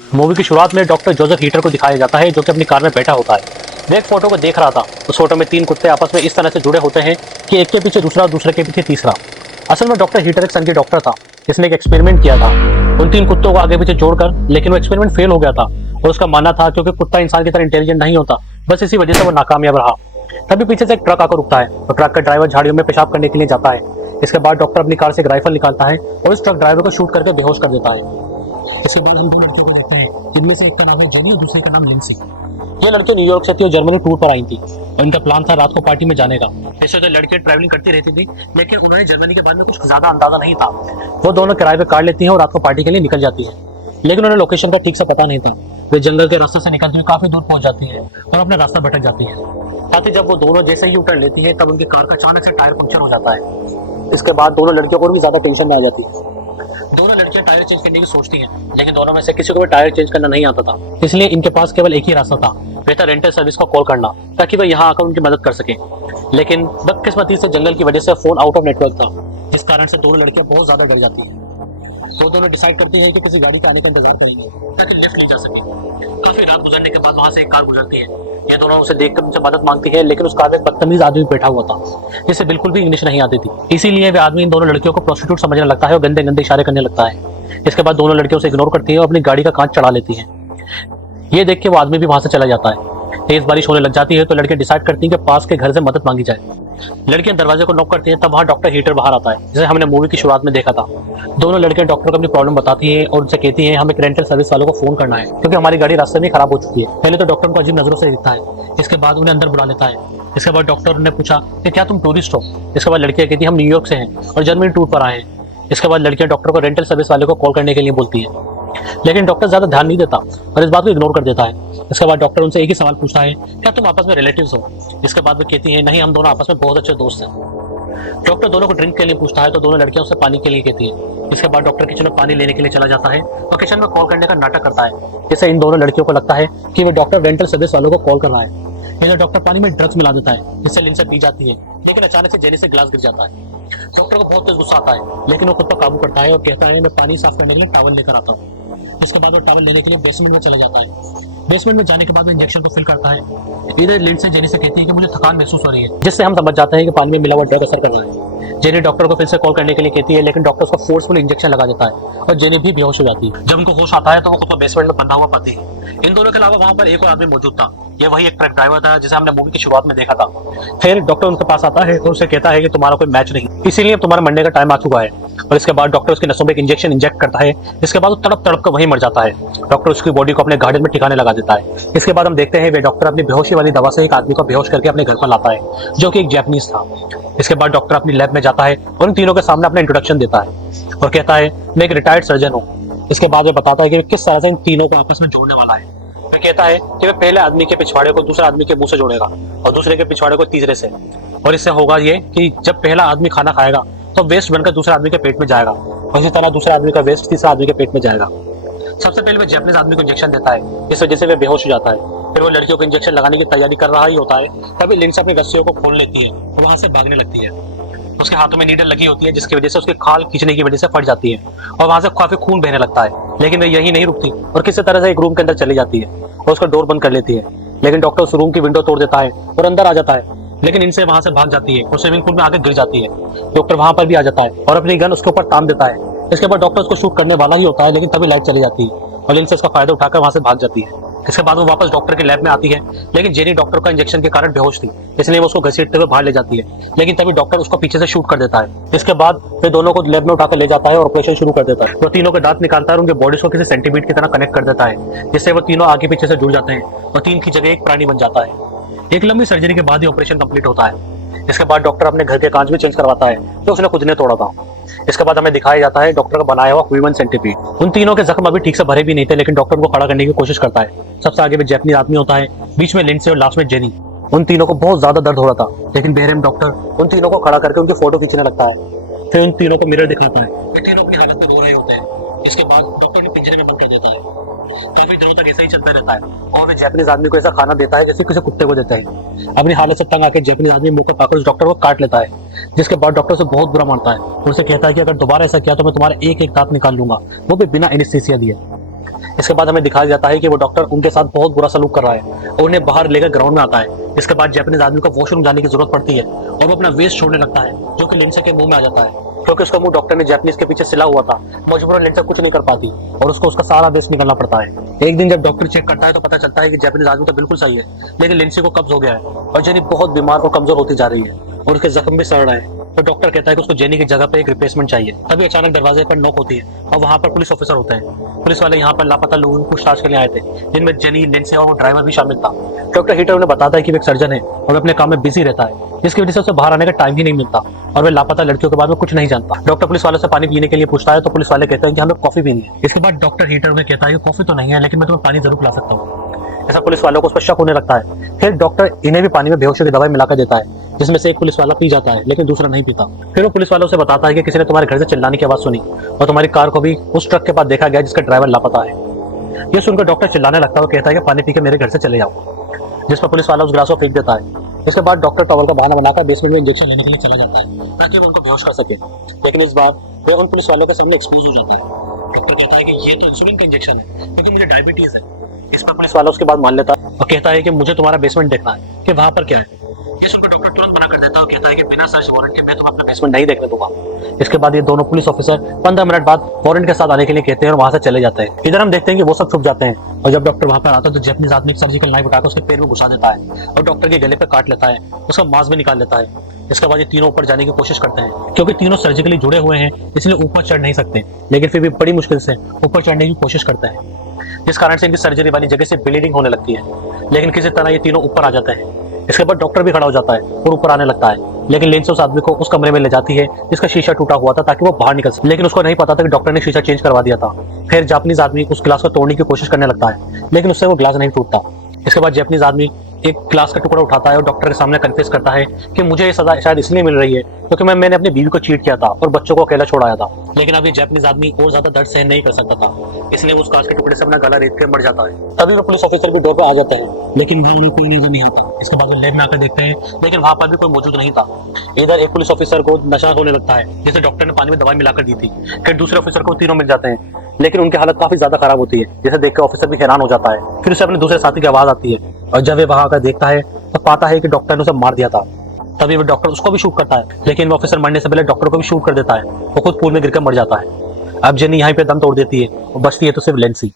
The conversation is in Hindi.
मूवी की शुरुआत में डॉक्टर जोसेफ हीटर को दिखाया जाता है जो कि अपनी कार में बैठा होता है। मैं एक फोटो को देख रहा था। उस फोटो में 3 कुत्ते आपस में इस तरह से जुड़े होते हैं कि एक के पीछे दूसरा, दूसरे के पीछे तीसरा। असल में डॉक्टर हीटर एक संघीय डॉक्टर था जिसने एक एक्सपेरिमेंट किया था उन 3 कुत्तों को आगे पीछे जोड़कर, लेकिन वो एक्सपेरिमेंट फेल हो गया था और उसका मानना था क्योंकि कुत्ता इंसान की तरह इंटेलिजेंट नहीं होता, बस इसी वजह से वो नाकामयाब रहा। तभी पीछे से एक ट्रक आकर रुकता है और ट्रक का ड्राइवर झाड़ियों में पेशाब करने के लिए जाता है। इसके बाद डॉक्टर अपनी कार से एक राइफल निकालता है और इस ट्रक ड्राइवर को शूट करके बेहोश कर देता है। इसके बाद हम 2 लड़कियों को देखते हैं जिनमें से एक का नाम है जेनी और दूसरे का नाम लिंसी। ये लड़कियां न्यूयॉर्क से थी और जर्मनी टूर पर आई थी और इनका प्लान था रात को पार्टी में जाने का। ऐसे तो लड़कियां ट्रैवलिंग करती रहती थी, लेकिन उन्हें जर्मनी के बारे में कुछ ज्यादा अंदाजा नहीं था। वो दोनों किराए पे कार लेती हैं और रात को पार्टी के लिए निकल जाती है, लेकिन उन्हें लोकेशन का ठीक से पता नहीं था। वे जंगल के रास्ते से निकलती हुई काफी दूर पहुंच जाती है और अपना रास्ता भटक जाती है। साथ ही जब वो दोनों जैसे ही उतर लेती है तब उनकी कार का अचानक से टायर पंक्चर हो जाता है। इसके बाद दोनों लड़कियों को भी ज्यादा टेंशन में आ जाती है। दोनों लड़कियां टायर चेंज करने की सोचती हैं, लेकिन दोनों में से किसी को भी टायर चेंज करना नहीं आता था, इसलिए इनके पास केवल एक ही रास्ता था, बेहतर रेंटल सर्विस को कॉल करना ताकि वह यहाँ आकर उनकी मदद कर सके। लेकिन बदकिस्मती से जंगल की वजह से फोन आउट ऑफ नेटवर्क था, जिस कारण से दोनों लड़कियां बहुत ज्यादा डर जाती हैं। वो दोनों डिसाइड करती है कि किसी गाड़ी के आने का इंतजार करेंगे ताकि लिफ्ट ली जा सके। काफी रात गुजरने के बाद वहां से एक कार गुजरती है। ये दोनों उसे देखकर उनसे मदद मांगती है, लेकिन उस कार में एक बदतमीज आदमी बैठा हुआ था जिसे बिल्कुल भी इंग्लिश नहीं आती थी। इसीलिए वे आदमी इन दोनों लड़कियों को प्रोस्टिट्यूट समझने लगता है और गंदे गंदे इशारे करने लगता है। इसके बाद दोनों लड़कियों से इग्नोर करती है और अपनी गाड़ी का कांच चढ़ा लेती है। ये देख के वो आदमी भी वहां से चला जाता है। तेज बारिश होने लग जाती है तो लड़कियां डिसाइड करती हैं कि पास के घर से मदद मांगी जाए। लड़कियां दरवाजे को नॉक करती हैं, तब वहां डॉक्टर हीटर बाहर आता है जिसे हमने मूवी की शुरुआत में देखा था। दोनों लड़कियां डॉक्टर को अपनी प्रॉब्लम बताती हैं और उनसे कहती हैं हमें रेंटल सर्विस वालों को फोन करना है क्योंकि हमारी गाड़ी रास्ते में खराब हो चुकी है। पहले तो डॉक्टर को अजीब नजरों से देखता है, इसके बाद उन्हें अंदर बुला लेता है। इसके बाद डॉक्टर ने पूछा कि क्या तुम टूरिस्ट हो। इसके बाद लड़कियां कहती हैं हम न्यूयॉर्क से हैं और जर्मनी टूर पर आए हैं। इसके बाद लड़कियां डॉक्टर को रेंटल सर्विस वाले को कॉल करने के लिए बोलती है, लेकिन डॉक्टर ज्यादा ध्यान नहीं देता और इस बात को इग्नोर कर देता है। इसके बाद डॉक्टर उनसे एक ही सवाल पूछता है क्या तुम आपस में रिलेटिव्स हो। इसके बाद वो कहती है नहीं, हम दोनों आपस में बहुत अच्छे दोस्त हैं। डॉक्टर दोनों को ड्रिंक के लिए पूछता है तो दोनों लड़कियां उससे पानी के लिए कहती है। इसके बाद डॉक्टर किचन में पानी लेने के लिए चला जाता है और किचन में कॉल करने का नाटक करता है, जिससे इन दोनों लड़कियों को लगता है कि वे डॉक्टर रेंटल सर्विस वालों को कॉल कर रहा है। इधर डॉक्टर पानी में ड्रग्स मिला देता है जिससे लिंसा पी जाती है, लेकिन अचानक से जेनी से ग्लास गिर जाता है। डॉक्टर को बहुत तेज गुस्सा आता है, लेकिन वो खुद पर काबू करता है और कहता है मैं पानी साफ करने के लिए टॉवल लेकर आता हूँ। इसके बाद वो टॉवल लेने के लिए बेसमेंट में चला जाता है। बेसमेंट में जाने के बाद वो इंजेक्शन को फिल करता है। इधर लिंडसे जेनी से कहती है कि मुझे थकान महसूस हो रही है, जिससे हम समझ जाते हैं कि पानी में मिला हुआ ड्रग असर कर रहा है। जेनी डॉक्टर को फिर से कॉल करने के लिए कहती है, लेकिन डॉक्टर उसको फोर्सफुल इंजेक्शन लगा देता है और जेनी भी बेहोश हो जाती है। जब उनको होश आता है तो वो खुद को बेसमेंट में बंधा हुआ पाती है। इन दोनों के अलावा वहां पर एक और आदमी मौजूद था। ये वही एक ट्रक ड्राइवर था जिसे हमने मूवी की शुरुआत में देखा था। फिर डॉक्टर उनके पास आता है और उसे कहता है कि तुम्हारा कोई मैच नहीं, इसीलिए तुम्हारा मरने का टाइम आ चुका है। और इसके बाद डॉक्टर उसके नसों में एक इंजेक्शन इंजेक्ट करता है। इसके बाद वो तड़प तड़प कर वहीं मर जाता है। डॉक्टर उसकी बॉडी को अपने गार्डन में ठिकाने लगा देता है। इसके बाद हम देखते हैं वे डॉक्टर अपनी बेहोशी वाली दवा से एक आदमी को बेहोश करके अपने घर पर लाता है, जो कि एक जापानीज था। इसके बाद डॉक्टर अपनी लैब में जाता है और इन तीनों के सामने अपना इंट्रोडक्शन देता है और कहता है मैं एक रिटायर्ड सर्जन हूँ। इसके बाद वो बताता है कि किस तरह से इन तीनों को आपस में जोड़ने वाला है। वह कहता है कि वह पहले आदमी के पिछवाड़े को दूसरे आदमी के मुंह से जोड़ेगा और दूसरे के पिछवाड़े को तीसरे से, और इससे होगा ये कि जब पहला आदमी खाना खाएगा तो वेस्ट बनकर दूसरे आदमी के पेट में जाएगा और इसी तरह दूसरे आदमी का वेस्ट तीसरे आदमी के पेट में जाएगा। सबसे पहले वह जापानीज आदमी को इंजेक्शन देता है, इस वजह से वह बेहोश हो जाता है। फिर वो लड़कियों को इंजेक्शन लगाने की तैयारी कर रहा ही होता है, तभी लिंडसे अपनी रस्सियों को खोल लेती है और वहां से भागने लगती है। उसके हाथों में नीडल लगी होती है जिसकी वजह से उसकी खाल खींचने की वजह से फट जाती है और वहां से काफी खून बहने लगता है। लेकिन वह यही नहीं रुकती और किसी तरह से एक रूम के अंदर चली जाती है और उसका डोर बंद कर लेती है। लेकिन डॉक्टर उस रूम की विंडो तोड़ देता है और अंदर आ जाता है, लेकिन इनसे वहां से भाग जाती है और स्विमिंग पूल में आकर गिर जाती है। डॉक्टर वहां पर भी आ जाता है और अपनी गन उसके ऊपर तान देता है। इसके बाद डॉक्टर उसको शूट करने वाला ही होता है, लेकिन तभी लाइट चली जाती है और इनसे इसका फायदा उठाकर वहां से भाग जाती है। इसके बाद वो वापस डॉक्टर के लैब में आती है, लेकिन जेनी डॉक्टर का इंजेक्शन के कारण बेहोश थी, इसलिए वो उसको घसीटते हुए बाहर ले जाती है, लेकिन तभी डॉक्टर उसको पीछे से शूट कर देता है। इसके बाद वे दोनों को लैब में उठाकर ले जाता है और ऑपरेशन शुरू कर देता है। वो तीनों के दांत निकालता है और उनके बॉडीज को किसी सेंटीमीटर की तरह कनेक्ट कर देता है, जिससे वो तीनों आगे पीछे से जुड़ जाते हैं और 3 की जगह एक प्राणी बन जाता है। एक लंबी सर्जरी के बाद ही ऑपरेशन कंप्लीट होता है। इसके बाद डॉक्टर अपने घर के कांच भी चेंज करवाता है जो उसने खुद ने तोड़ा था। इसके बाद हमें दिखाया जाता है डॉक्टर का बनाया हुआ ह्यूमन सेंटीपीड। उन तीनों के जख्म अभी ठीक से भरे भी नहीं थे, लेकिन डॉक्टर उनको खड़ा करने की कोशिश करता है। सबसे आगे में जापानीज आदमी होता है, बीच में लिंडसे और लास्ट में जेनी। उन तीनों को बहुत ज्यादा दर्द हो रहा था, लेकिन बेरहम डॉक्टर उन तीनों को खड़ा करके उनकी फोटो खींचने लगता है। फिर उन तीनों को मिरर दिखाता है, ये तीनों अपनी हालत में रो रहे होते हैं। इसके बाद डॉक्टर ने पिंजरे में बंद कर देता है। काफी दिनों तक ऐसा ही चलता रहता है और वे जापानीज आदमी को ऐसा खाना देता है जैसे किसी कुत्ते को देते हैं। अपनी हालत से तंग आके जापानीज आदमी मुंह को पाकर उस डॉक्टर को काट लेता है, जिसके बाद डॉक्टर उसे बहुत बुरा मारता है और उसे कहता है कि अगर दोबारा ऐसा किया तो मैं तुम्हारा एक एक दांत निकाल लूंगा, वो भी बिना एनेस्थीसिया दिए। इसके बाद हमें दिखाया जाता है कि वो डॉक्टर उनके साथ बहुत बुरा सलूक कर रहा है और उन्हें बाहर लेकर ग्राउंड में आता है। इसके बाद जापानीज आदमी को वॉशरूम जाने की जरूरत पड़ती है और वो अपना वेस्ट छोड़ने लगता है, जो कि लिंडसे के मुंह में आ जाता है। क्योंकि उसका मुंह डॉक्टर ने जापानीज के पीछे सिला हुआ था, मजबूरन लिंडसे कुछ नहीं कर पाती और उसको उसका सारा वेस्ट निकलना पड़ता है। एक दिन जब डॉक्टर चेक करता है तो पता चलता है कि जापानीज आदमी तो बिल्कुल सही है, लेकिन लिंडसे को कब्ज हो गया है और जेनी बहुत बीमार और कमजोर होती जा रही है और उसके जख्म भी सड़ रहे हैं। तो डॉक्टर कहता है कि उसको जेनी की जगह पे एक रिप्लेसमेंट चाहिए। तभी अचानक दरवाजे पर नॉक होती है और वहां पर पुलिस ऑफिसर होते हैं। पुलिस वाले यहाँ पर लापता लोगों को पूछताछ के लिए आए थे, जिनमें जेनी, लिंडसे और ड्राइवर भी शामिल था। डॉक्टर हीटर उन्हें बताता है कि वो एक सर्जन है और अपने काम में बिजी रहता है, जिसकी वजह से उसे बाहर आने का टाइम ही नहीं मिलता और वे लापता लड़कियों के बारे में कुछ नहीं जानता। डॉक्टर पुलिस वालों से पानी पीने के लिए पूछता है तो पुलिस वाले कहते हैं कि हमें कॉफी पीनी है। इसके बाद डॉक्टर हीटर उन्हें कहता है कि कॉफी तो नहीं है, लेकिन मैं तुम्हें पानी जरूर पिला सकता हूँ। ऐसा पुलिस वालों को उस पर शक होने लगता है। फिर डॉक्टर इन्हें भी पानी में बेहोशी की दवाई मिलाकर देता है, जिसमें से एक पुलिस वाला पी जाता है लेकिन दूसरा नहीं पीता। फिर वो पुलिस वालों से बताता है कि किसी ने तुम्हारे घर से चिल्लाने की आवाज सुनी और तुम्हारी कार को भी उस ट्रक के पास देखा गया जिसका ड्राइवर लापता है। ये सुनकर डॉक्टर चिल्लाने लगता है और कहता है कि पानी पी के मेरे घर से चले जाओ, जिस पर पुलिस वाला उस ग्लास को फेंक देता है। इसके बाद डॉक्टर टॉवल का बहाना बनाकर बेसमेंट में इंजेक्शन लेने के लिए चला जाता है ताकि वो उनको बेहोश कर सके, लेकिन इस बार वो उन पुलिस वालों के सामने एक्सपोज हो जाता है। डॉक्टर कहता है कि ये तो इंसुलिन का इंजेक्शन है, लेकिन मुझे डायबिटीज है। इस पर पुलिस वाला उसके बाद मान लेता है और कहता है कि मुझे तुम्हारा बेसमेंट देखना है कि वहां पर क्या है। ये सुनकर डॉक्टर तुरंत मना कर देता है और कहता है कि बिना सर्च वारंट के मैं तुम्हें अपना बेसमेंट नहीं देखने दूंगा। इसके बाद ये दोनों पुलिस ऑफिसर 15 मिनट बाद वारंट के साथ आने के लिए कहते हैं और वहां से चले जाते हैं। इधर हम देखते हैं कि वो सब छुप जाते हैं और जब डॉक्टर वहां पर आता है तो जापानीज आदमी एक सर्जिकल नाइफ उठाकर उसके पैर में घुसा देता है और डॉक्टर के गले पे काट लेता है, उसका मांस भी निकाल लेता है। इसके बाद ये तीनों ऊपर जाने की कोशिश करते हैं, क्योंकि तीनों सर्जिकली जुड़े हुए हैं इसलिए ऊपर चढ़ नहीं सकते, लेकिन फिर भी बड़ी मुश्किल से ऊपर चढ़ने की कोशिश करते हैं, जिस कारण से इनकी सर्जरी वाली जगह से ब्लीडिंग होने लगती है। लेकिन किसी तरह ये तीनों ऊपर आ जाते हैं। इसके बाद डॉक्टर भी खड़ा हो जाता है और ऊपर आने लगता है, लेकिन लिंडसे उस आदमी को उस कमरे में ले जाती है जिसका शीशा टूटा हुआ था ताकि वो बाहर निकल सके, लेकिन उसको नहीं पता था कि डॉक्टर ने शीशा चेंज करवा दिया था। फिर जापानीज आदमी उस ग्लास को तोड़ने की कोशिश करने लगता है, लेकिन उससे वो ग्लास नहीं टूटता। इसके बाद जापानीज आदमी एक ग्लास का टुकड़ा उठाता है और डॉक्टर के सामने कन्फेस करता है कि मुझे ये सजा शायद इसलिए मिल रही है क्योंकि मैंने अपनी बीवी को चीट किया था और बच्चों को अकेला छोड़ाया था। लेकिन अब ये जापानीज आदमी और ज्यादा दर्द सहन नहीं कर सकता था, इसलिए वो उस ग्लास के टुकड़े से अपना गला रेत के मर जाता है। तभी वो पुलिस ऑफिसर भी डोर पे आ जाते हैं, लेकिन वहां उन्हें कोई नजर नहीं आता। इसके बाद वो लैब में आकर देखते हैं, लेकिन वहां पर भी कोई मौजूद नहीं था। इधर एक पुलिस ऑफिसर को नशा होने लगता है जिसे डॉक्टर ने पानी में दवाई मिलाकर दी थी। फिर दूसरे ऑफिसर को तीनों मिल जाते हैं, लेकिन उनकी हालत काफी ज्यादा खराब होती है, जिसे देखकर ऑफिसर भी हैरान हो जाता है। फिर उसे अपने दूसरे साथी की आवाज आती है और जब वे वहां आकर देखता है तो पाता है कि डॉक्टर ने उसे मार दिया था। तभी वो डॉक्टर उसको भी शूट करता है, लेकिन वो ऑफिसर मरने से पहले डॉक्टर को भी शूट कर देता है। वो खुद पूल में गिरकर मर जाता है। अब जेनी यहाँ पे दम तोड़ देती है और बचती है तो सिर्फ लिंडसे।